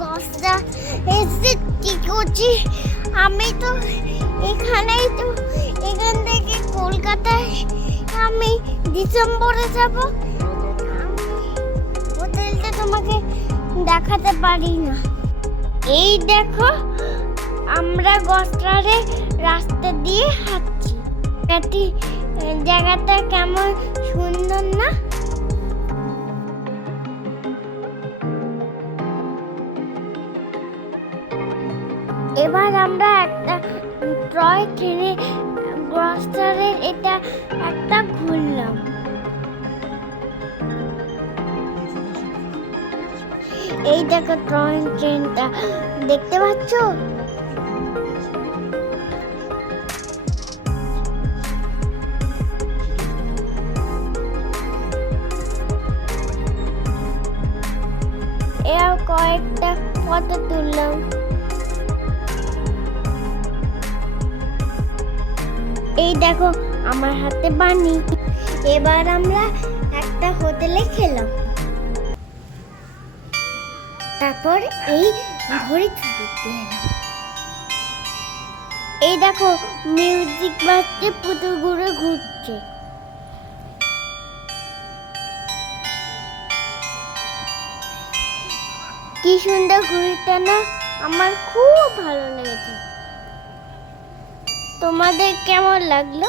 গছটা এসে কি করছি আমি তো এখানেই তো এখান থেকে কলকাতায় আমি ডিসেম্বরে যাব হোটেলটা তোমাকে দেখাতে পারি না এই দেখো আমরা গছটারে রাস্তা দিয়ে হাঁটছি জায়গাটা কেমন সুন্দর না এবার আমরা একটা টয় ট্রেনে গ্রসারের এটা একটা ঘুরলাম এই দেখো টয় ট্রেনটা দেখতে পাচ্ছ এর কয়েকটা ফটো তুললাম এই দেখো আমার হাতে বানি এবার আমরা একটা হোটেলে খেলাম তারপর এই ঘড়ি দেখতে এলাম এই দেখো মিউজিক বাজছে পুতুল ঘুরে ঘুরছে কি সুন্দর ঘুড়িটা না আমার খুব ভালো লেগেছে তোমাদের কেমন লাগলো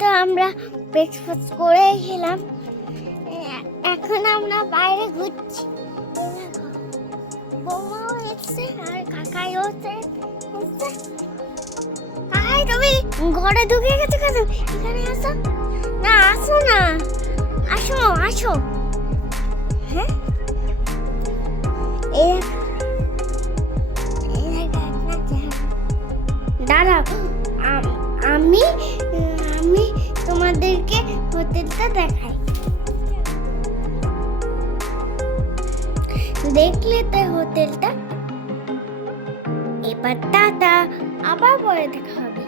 তো আমরা ব্রেকফাস্ট করে খেলাম এখন আমরা বাইরে ঘুরছি বৌমাও এসছে আর কাকাইও এসছে কাকাই তুমি ঘরে ঢুকে গেছো কেন এখানে আসো না আসো না আসো আসো হ্যাঁ দাঁড়াও আমি আমি তোমাদেরকে হোটেলটা দেখাই দেখলে তো হোটেলটা এবার টাটা আবার পরে দেখা হবে